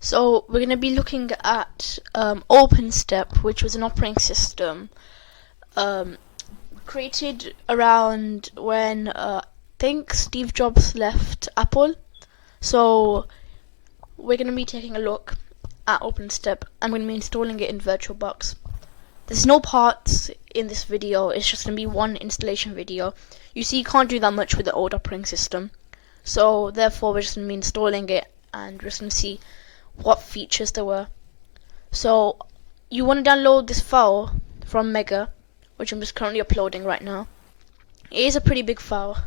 So we're going to be looking at OpenStep, which was an operating system created around when I think Steve Jobs left Apple. So we're going to be taking a look at OpenStep. I'm going to be installing it in VirtualBox. There's no parts in this video, it's just going to be one installation video. You see, you can't do that much with the old operating system. So therefore we're just going to be installing it and we're just going to see what features there were. So you want to download this file from Mega, which I'm just currently uploading right now. It is a pretty big file.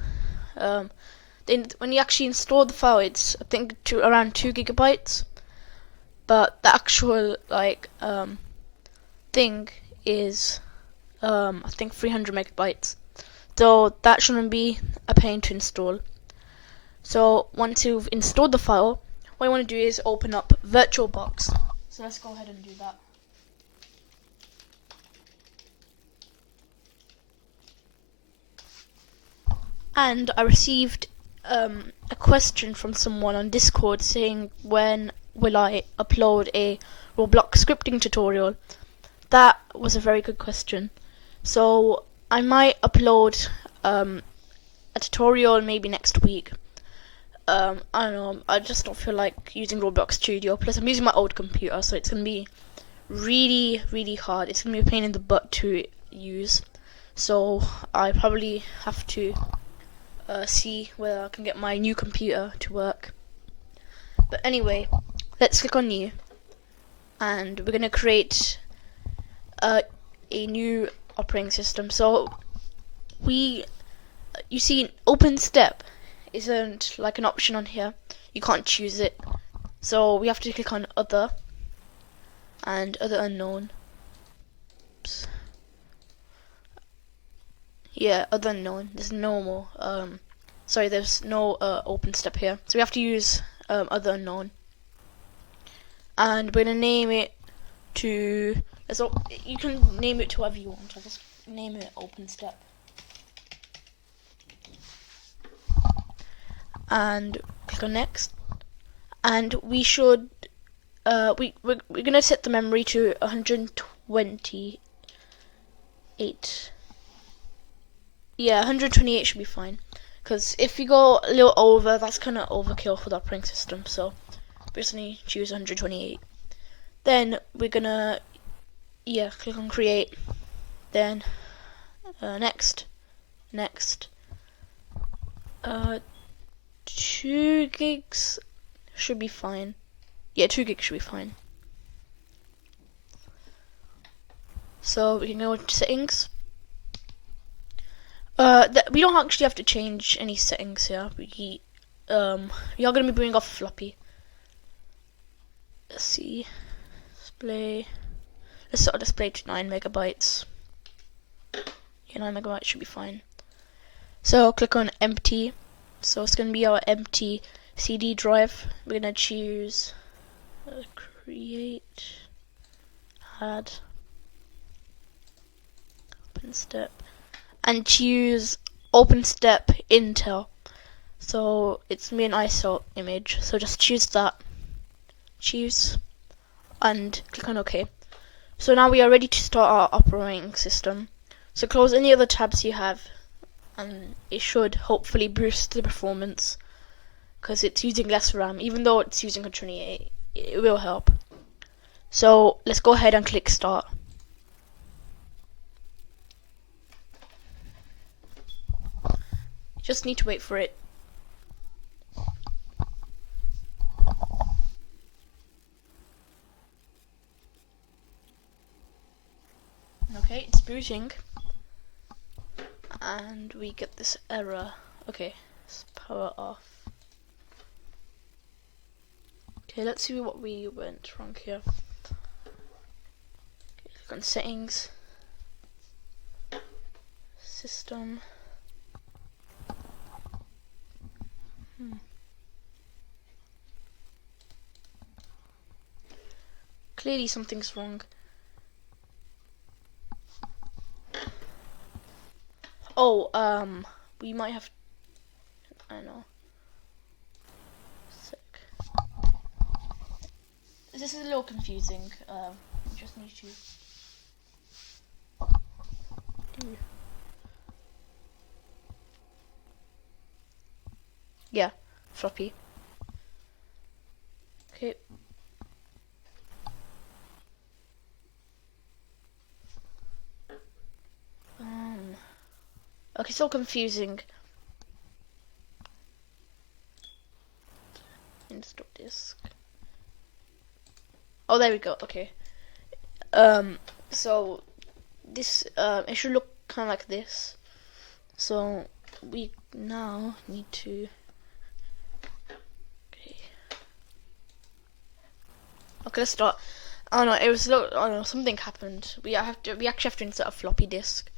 When you actually install the file, it's I think around 2 gigabytes, but the actual thing is I think 300 megabytes. So that shouldn't be a pain to install. So once you've installed the file, what you want to do is open up VirtualBox. So let's go ahead and do that. And I received a question from someone on Discord saying, when will I upload a Roblox scripting tutorial? That was a very good question. So I might upload a tutorial maybe next week. I don't know, I just don't feel like using Roblox Studio, plus I'm using my old computer, so it's going to be really hard. It's going to be a pain in the butt to use, so I probably have to see whether I can get my new computer to work. But anyway, let's click on new, and we're going to create a new operating system. So you see OpenStep isn't like an option on here. You can't choose it, so we have to click on other and other unknown. Oops. Yeah, other unknown. There's no more. There's no OpenStep here, so we have to use other unknown, and we're gonna name it to. You can name it to whatever you want. I'll just name it OpenStep. And click on next, and we should we're gonna set the memory to 128. Yeah, 128 should be fine, because if you go a little over, that's kind of overkill for the operating system. So we just need to choose 128. Then we're gonna click on create, then next 2 gigs should be fine. Yeah, 2 gigs should be fine. So we can go into settings. We don't actually have to change any settings here. We are going to be bringing off floppy. Let's see, display. Let's set our display to 9 megabytes. Yeah, 9 megabytes should be fine. So click on empty. So it's going to be our empty CD drive. We're going to choose create, add, OpenStep, and choose OpenStep Intel. So it's me an ISO image. So just choose that. Choose and click on OK. So now we are ready to start our operating system. So close any other tabs you have, and it should hopefully boost the performance, because it's using less RAM. Even though it's using 128, it will help. So let's go ahead and click start. Just need to wait for it. Okay, it's booting, and we get this error. Okay, let's power off. Okay, let's see what we went wrong here. Okay, click on settings, system. Clearly something's wrong. We might have. I know. Sick. this is a little confusing. You just need to do. Yeah, floppy. Okay. Okay, so confusing. Install disk. Oh, there we go. Okay. So this it should look kind of like this. So we now need to. Okay, let's start. Oh no, it was oh no, something happened. We actually have to insert a floppy disk,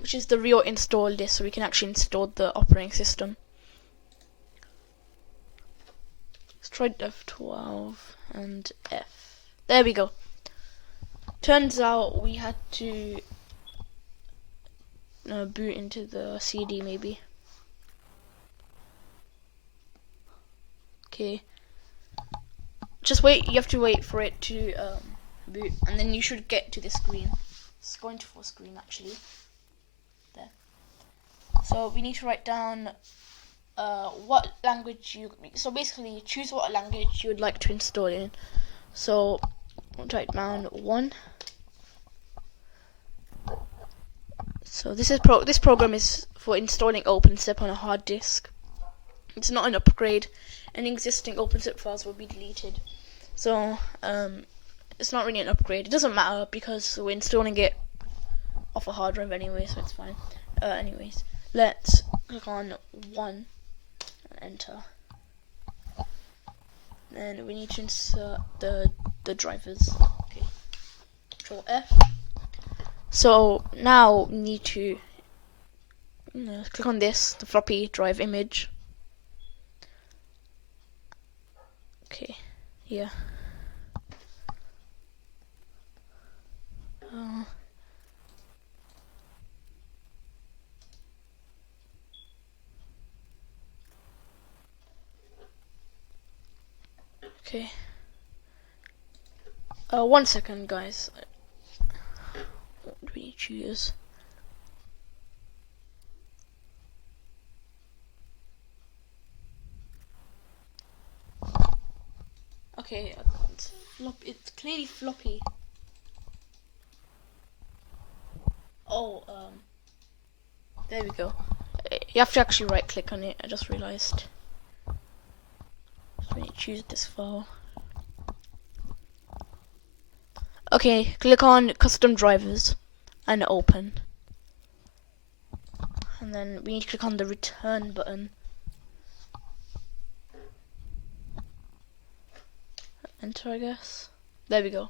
which is the real install disk, so we can actually install the operating system. Let's try F12 and F. There we go. Turns out we had to boot into the CD maybe. Okay. Just wait. You have to wait for it to boot, and then you should get to this screen. It's going to full screen actually. There. So we need to write down what language you. So basically, choose what language you would like to install in. So I'll type down 1. So this program is for installing OpenZip on a hard disk. It's not an upgrade. Any existing OpenZip files will be deleted. So it's not really an upgrade. It doesn't matter because we're installing it off a hard drive anyway, so it's fine. Anyways, let's click on 1 and enter. Then we need to insert the drivers. Okay. Control F. So now we need to click on this, the floppy drive image. Okay, yeah. Okay. 1 second, guys. What do we choose? Okay, it's clearly floppy. Oh, there we go. You have to actually right click on it, I just realized. So we need to choose this file. Okay, click on custom drivers and open. And then we need to click on the return button. Enter, I guess. There we go.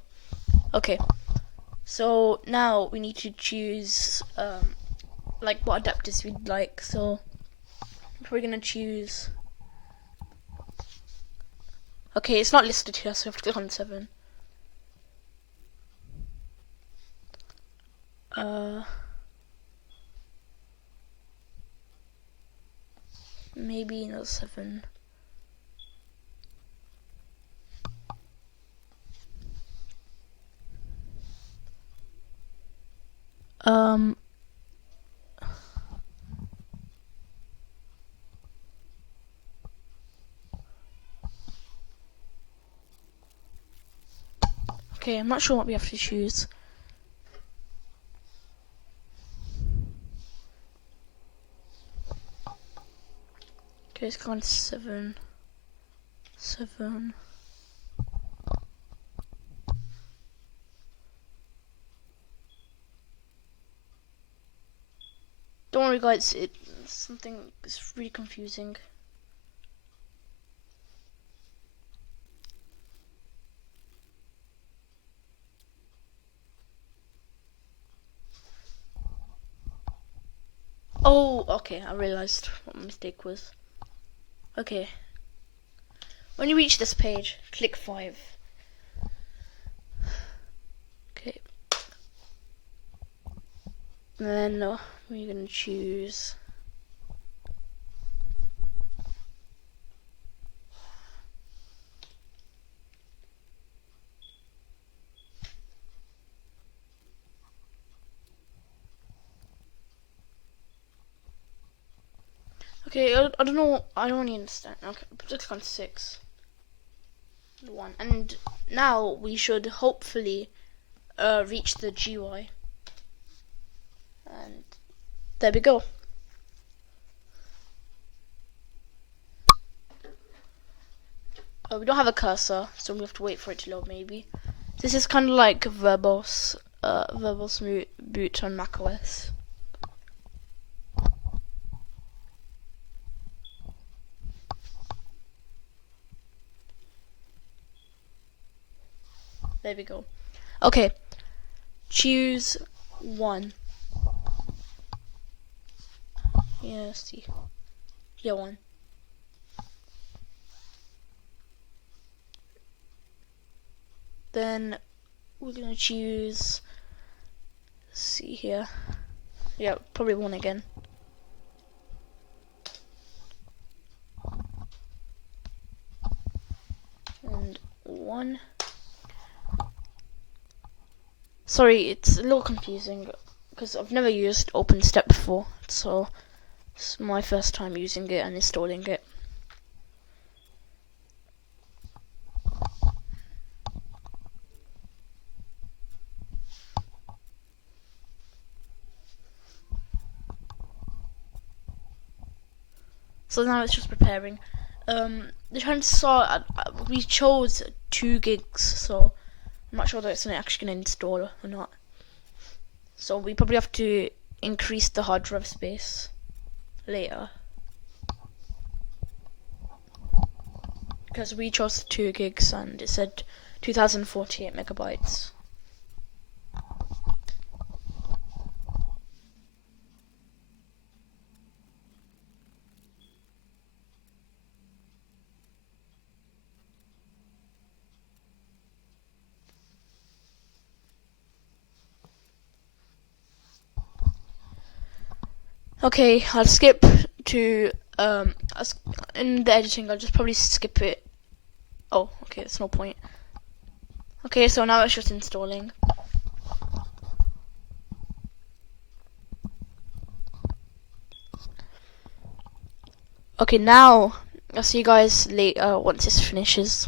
Okay. So now we need to choose like what adapters we'd like. So we're gonna choose. Okay, it's not listed here, so we have to click on 7. Maybe another 7. Okay, I'm not sure what we have to choose. Okay, let's go on 7. 7. Don't worry, guys. It's really confusing. Oh, okay. I realized what my mistake was. Okay. When you reach this page, click 5. Okay. And then we're gonna choose. Okay, I don't know. I don't really understand. Okay, click on 6. 1. And now we should hopefully reach the GUI. And there we go. We don't have a cursor, so we have to wait for it to load maybe. This is kind of like Verbos Boot on macOS. There we go. Okay, choose 1. Yeah, see. Yeah, 1. Then we're gonna choose, see here. Yeah, probably 1 again. And 1. Sorry, it's a little confusing because I've never used OpenStep before, so it's my first time using it and installing it. So now it's just preparing. The transfer, we chose 2 gigs, so I'm not sure that it's actually going to install or not. So we probably have to increase the hard drive space later. Because we chose 2 gigs and it said 2048 megabytes. Okay, I'll skip to in the editing. I'll just probably skip it. Oh, okay, there's no point. Okay, so now it's just installing. Okay, now I'll see you guys later once this finishes.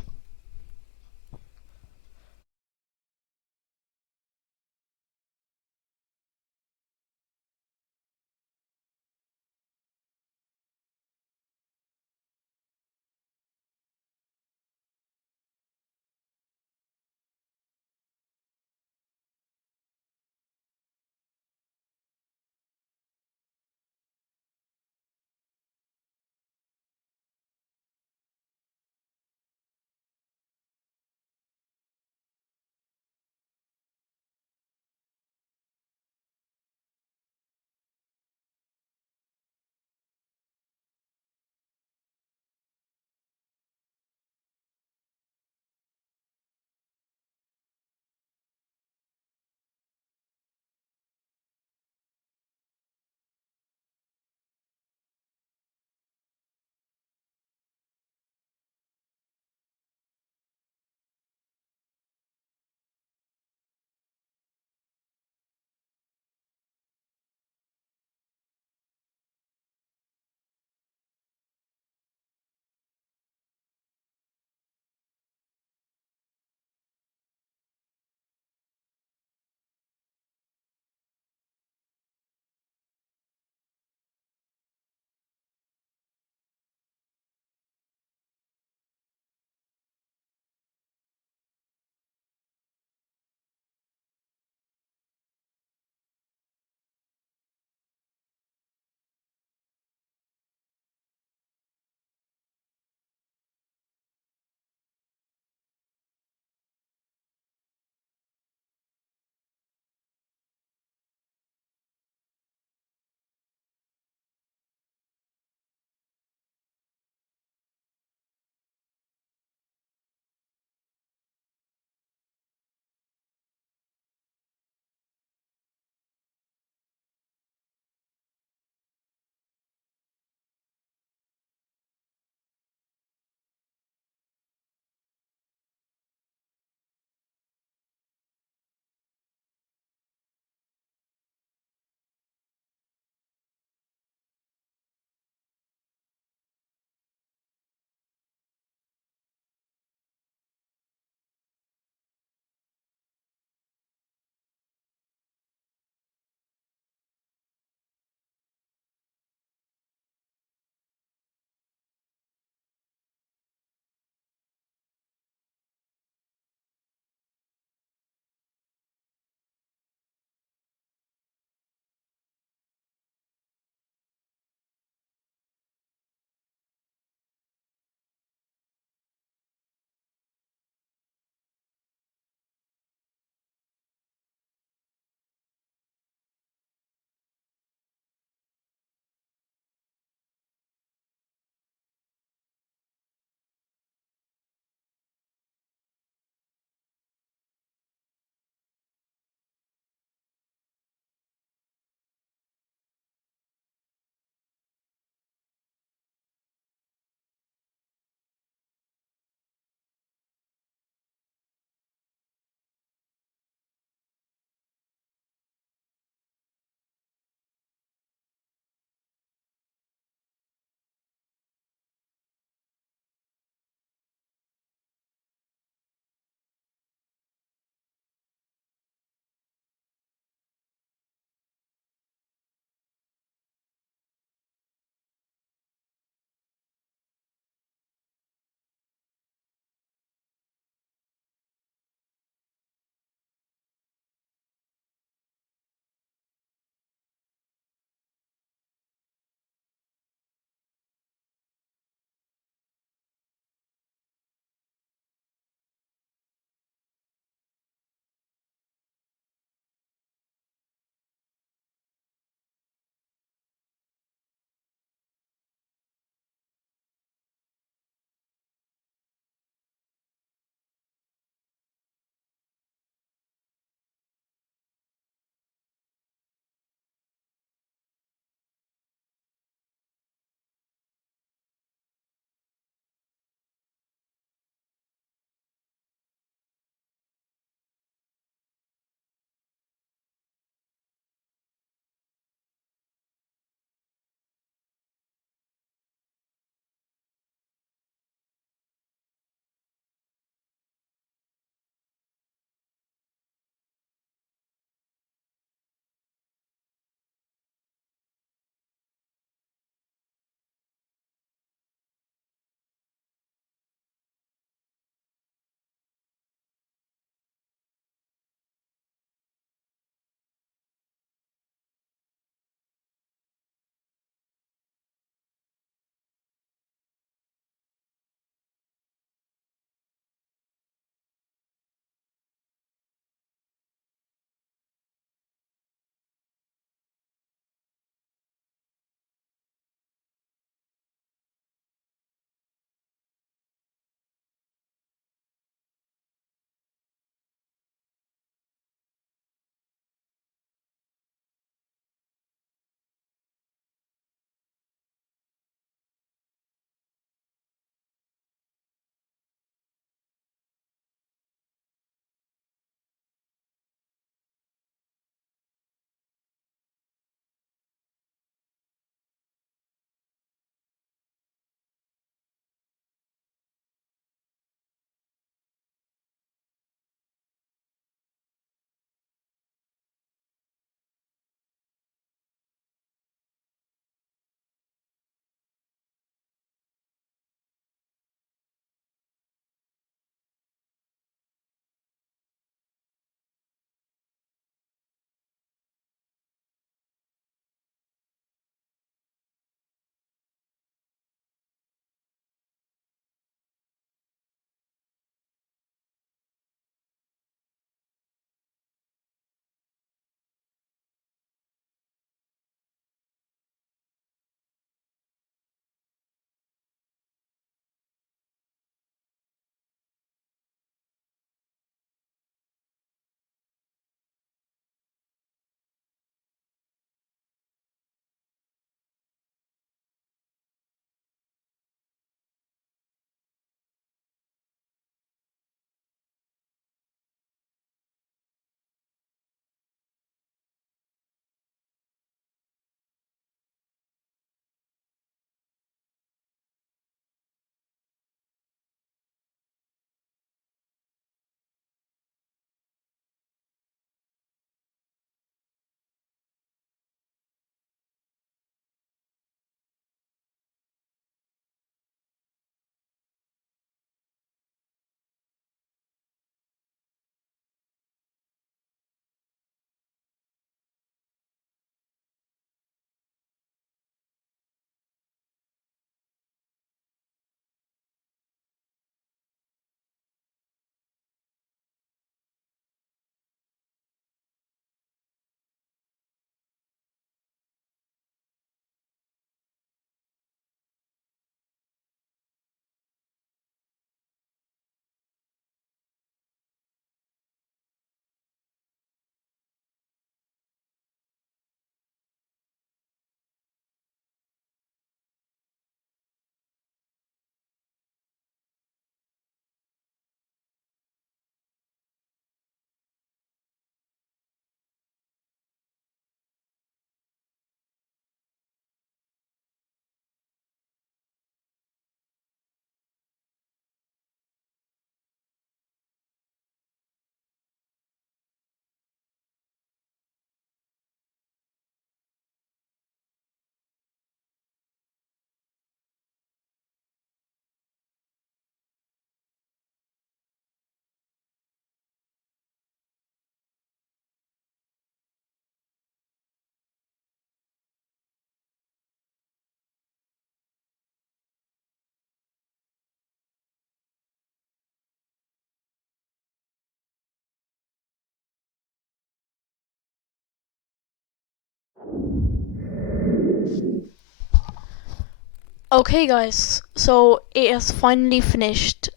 Okay guys, so it has finally finished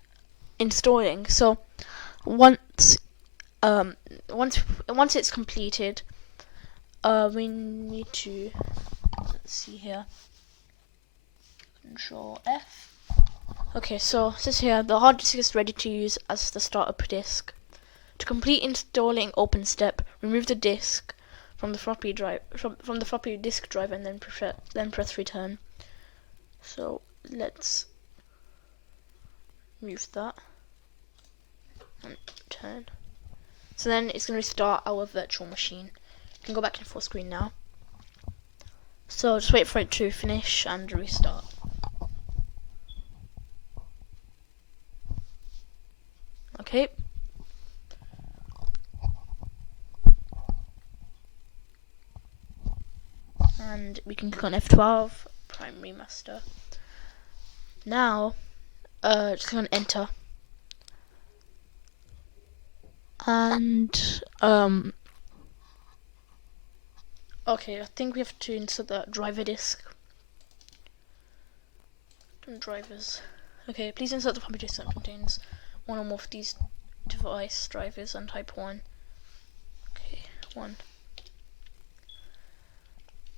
installing. So once um once it's completed, we need to, let's see here, Control F. Okay, so it says here the hard disk is ready to use as the startup disk. To complete installing OpenStep, remove the disk from the floppy drive from the floppy disk drive and then press return. So let's move that and return. So then it's going to restart our virtual machine. You can go back to full screen now. So just wait for it to finish and restart. Okay. And we can click on F12, Primary Master. Now, just click on Enter. And, okay, I think we have to insert the driver disk. Drivers. Okay, please insert the floppy disk that contains one or more of these device drivers and type 1. Okay, 1.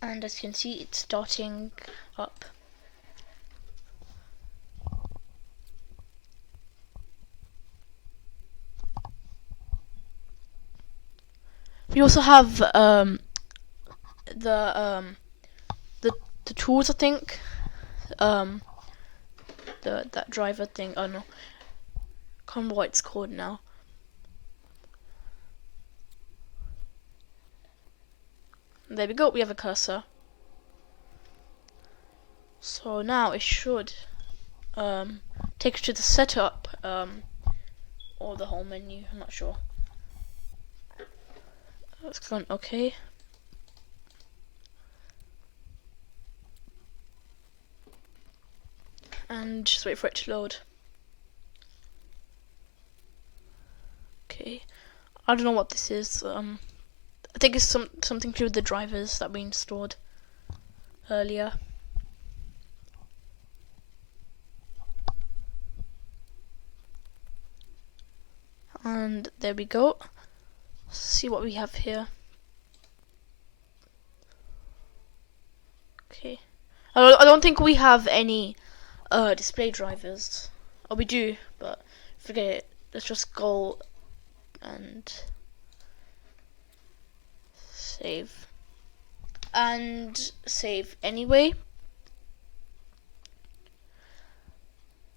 And as you can see, it's starting up. We also have the tools, I think. That driver thing. Oh no, can't remember what it's called now. There we go. We have a cursor. So now it should take us to the setup or the home menu. I'm not sure. Let's click on OK. And just wait for it to load. Okay, I don't know what this is. I think it's something to do with the drivers that we installed earlier. And there we go. Let's see what we have here. Okay, I don't think we have any display drivers. Oh, we do, but forget it. Let's just go and save. And save anyway.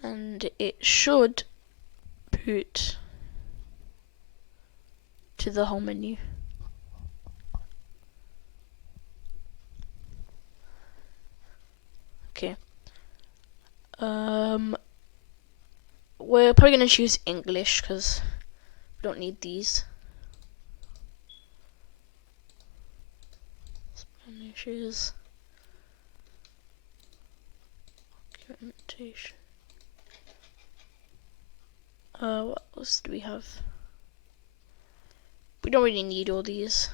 And it should put to the home menu. Okay. We're probably gonna choose English because we don't need these. Spanishes. Documentation. What else do we have? We don't really need all these.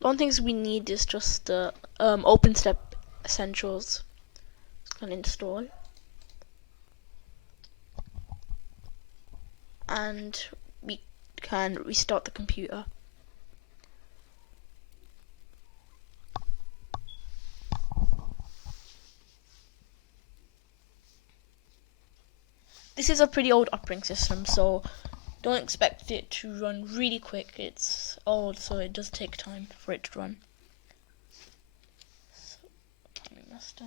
One things we need is just the OpenStep essentials. It's gonna install. And we can restart the computer. This is a pretty old operating system, so don't expect it to run really quick. It's old, so it does take time for it to run. So, Primary Master.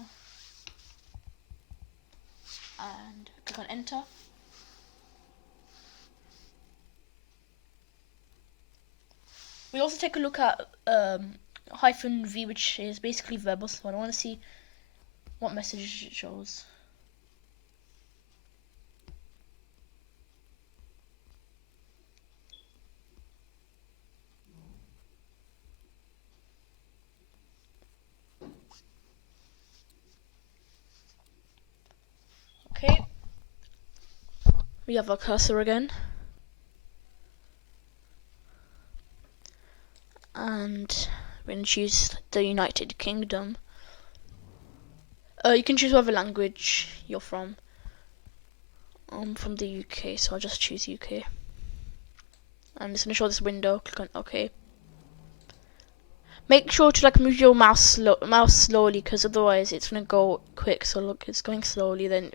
And click on Enter. We also take a look at -v, which is basically verbal, so I want to see what message it shows. Okay. We have our cursor again. and choose the United Kingdom. You can choose whatever language you're from. I'm from the UK, so I'll just choose UK. And it's gonna show this window. Click on OK. Make sure to like move your mouse slowly, because otherwise it's gonna go quick. So look, it's going slowly. Then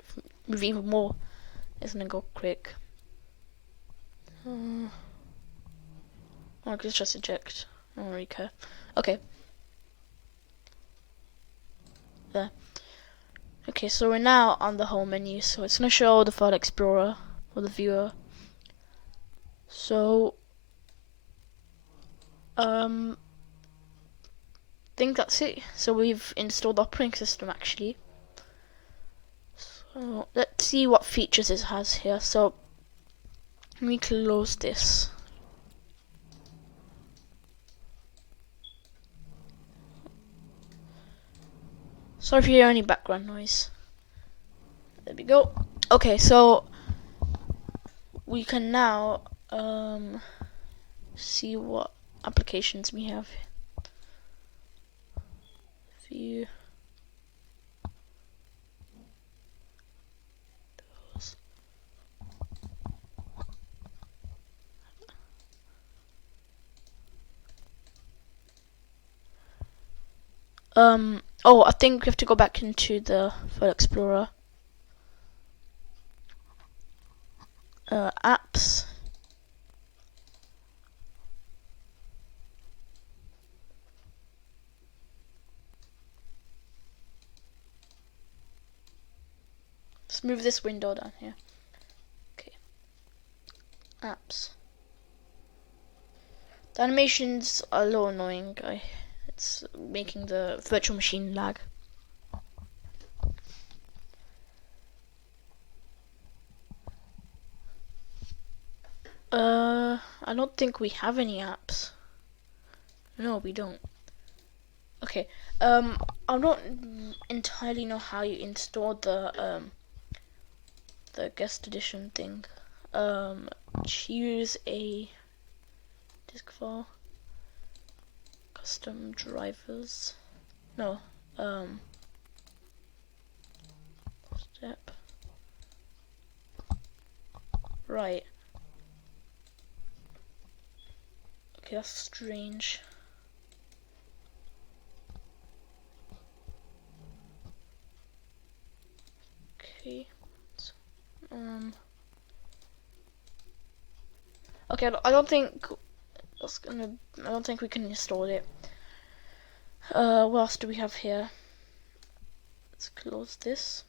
move even more. It's gonna go quick. Oh, let's just eject. I don't really care. Okay. There. Okay, so we're now on the home menu. So it's gonna show the File Explorer for the viewer. So I think that's it. So we've installed the operating system actually. So let's see what features it has here. So let me close this. Sorry if you hear any background noise. There we go. Okay, so we can now see what applications we have. View. Oh, I think we have to go back into the File Explorer. Apps. Let's move this window down here. Okay. Apps. The animations are a little annoying. It's making the virtual machine lag. I don't think we have any apps. No, we don't. Okay. I don't entirely know how you install the guest edition thing. Choose a disk file. Custom drivers. No. Step. Right. Okay, that's strange. Okay. So, okay, I don't think we can install it. What else do we have here? Let's close this.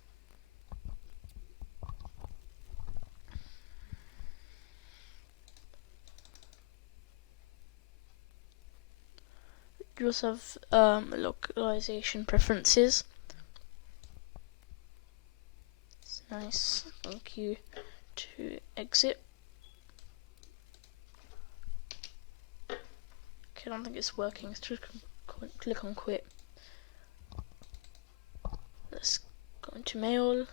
You also have localization preferences. It's nice. Thank you. To exit. Okay, I don't think it's working. Let's just click on quit. Let's go into mail.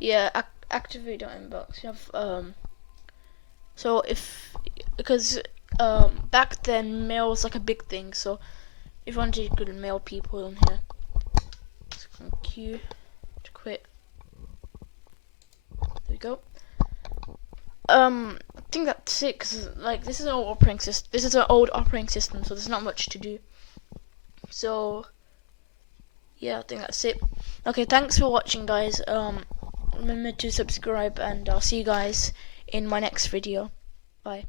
Yeah, activate your inbox. You have so because back then mail was like a big thing, so if you wanted, you could mail people on here. Let's go on Q to quit. There we go. I think that's it, because like this is an old operating system. This is an old operating system, so there's not much to do. So yeah, I think that's it. Okay, thanks for watching, guys. Remember to subscribe, and I'll see you guys in my next video. Bye.